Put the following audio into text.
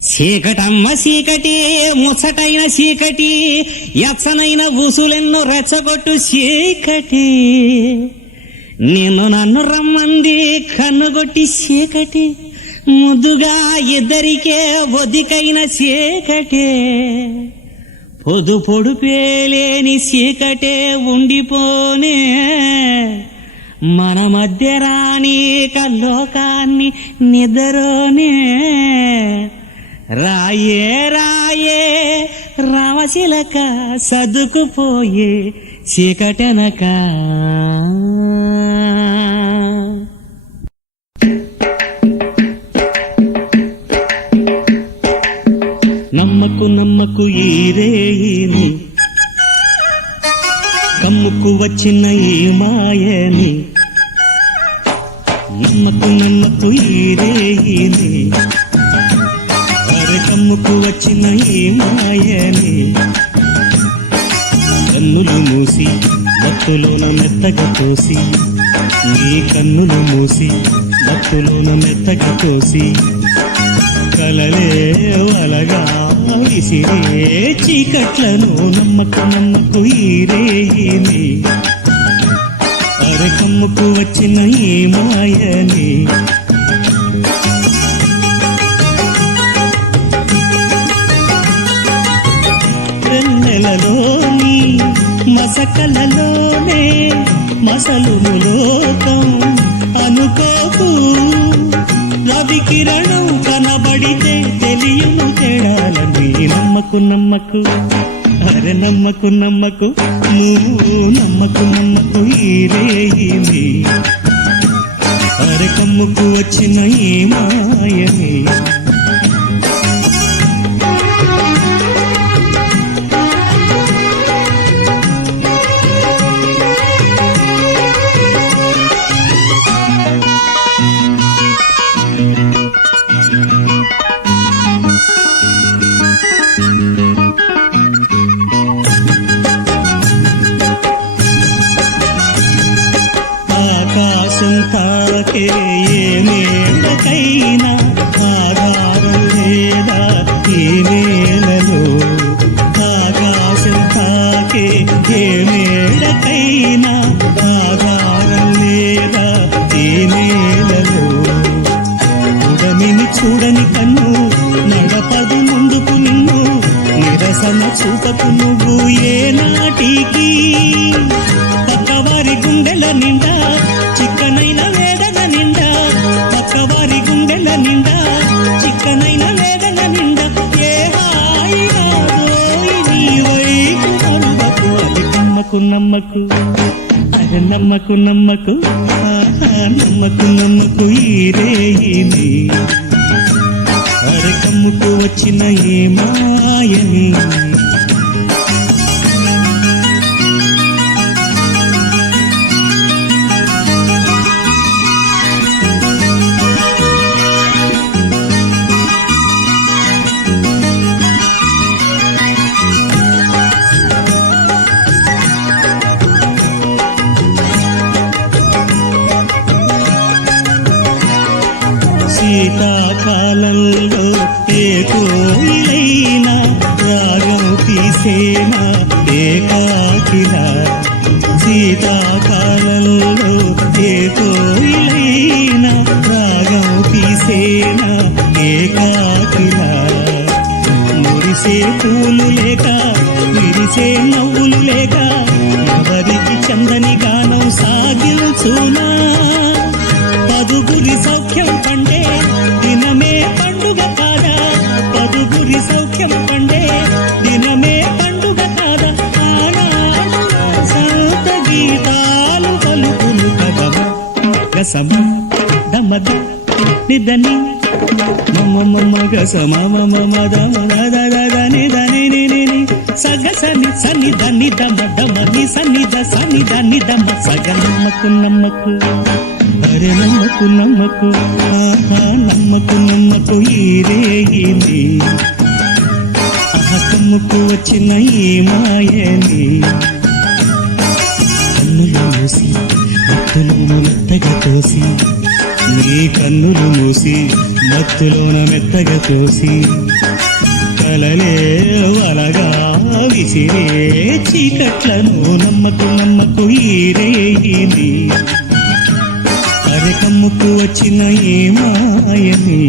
చీకటమ్మ చీకటి ముచ్చటైన చీకటి ఎచ్చనైన ఊసులెన్నో రెచ్చగొట్టు చీకటి నిన్ను నన్ను రమ్మంది కన్నుగొట్టి చీకటి ముద్దుగా ఇద్దరికే ఒదికైన చీకటే పొదు పొడుపేలేని చీకటే ఉండిపోనే మన మధ్య రాని కల్లోకాన్ని నిద్రనే రాయే రాయే రామశిలక సదుకుపోయే చీకటనక నమ్మకు నమ్మకు ఈ రేయిని కమ్ముకు వచ్చిన ఈ మాయని నమ్మకు నమ్మకు ఈ రేయిని కమ్ముకు వచ్చిన ఈ మాయని కన్నులు మూసి మత్తులోన మెత్తగా తోసి నీ కన్నులు మూసి మత్తులోన మెత్తగా తోసి కలలే వలగా విసిరే చీకట్లను నమ్మకు నమ్మకు ఈ రేయిని అరే కమ్ముకు వచ్చిన ఈ మాయని వెన్నెలలోని మసకలలోనే మసలును లోకం అనుకోకు రవి కిరణం కనబడితే తెలియను తేడాలని నమ్మకు నమ్మకు అరే నమ్మకు నమ్మకు నువ్వు నమ్మకు నమ్మకు ఈ రేయిని అరే కమ్ముకు వచ్చిన ఈ మాయని ఆకాశం తాకే ఏ మేడకైనా ఆధారం లేదా ఈ నేలలో ఆకాశం తాకే ఏ మేడకైనా ఆధారం లేదా ఈ నేలలో ఉడమిని చూడని కన్ను నడపదు ముందుకు నిన్ను నిరసన చూపకు నువ్వు ఏ నాటికి పక్కవారి గుండెల నిండా చిక్కనైన వేదన నిండా పక్కవారి గుండెల నిండా చిక్కనైన వేదన నిండా ఏ హాయి నాదోయి నీ వైపు మరువకు అది నమ్మకు నమ్మకు అది నమ్మకు నమ్మకు నమ్మకు నమ్మకు ఈ రేయిని అరే కమ్ముకు వచ్చిన ఏ మాయని శీతాకాలంలో ఏ కోయిలైనా రాగం తీసేనా ఏకాకిలా శీతాకాలంలో ఏ కోయిలైనా రాగం తీసేనా ఏకాకిలా మురిసే పూలు లేక విరిసే నవ్వులు లేక ఎవరికి చందని గానం సాగించునా పదుగురి సౌఖ్యం కండే దినమే పండుగ కాదా పదుగురి సౌఖ్యం కండే దినమే పండుగ కాదా ఆనాడు సంత గీతాలు పలుకులు కదమ గసమ దమద నిదని మమ గసమ మమ దని దని ని సగసని సని దని దమ దమ ని సని ద సని దని దమ సగ నమ్మకు నమ్మకు అరే నమ్మకు నమ్మకు నమ్మకు నమ్మకు ఈ రేయిని కమ్ముకు వచ్చిన ఈ మాయని కన్నులు మూసి భక్తులు మెత్తగా తోసి నీ కన్నులు మూసి మత్తులోన మెత్తగా తోసి కలలే వలగా విసిరే చీకట్లను నమ్మకు ఈరేని అరెకమ్ముకు వచ్చిన ఈ మాయని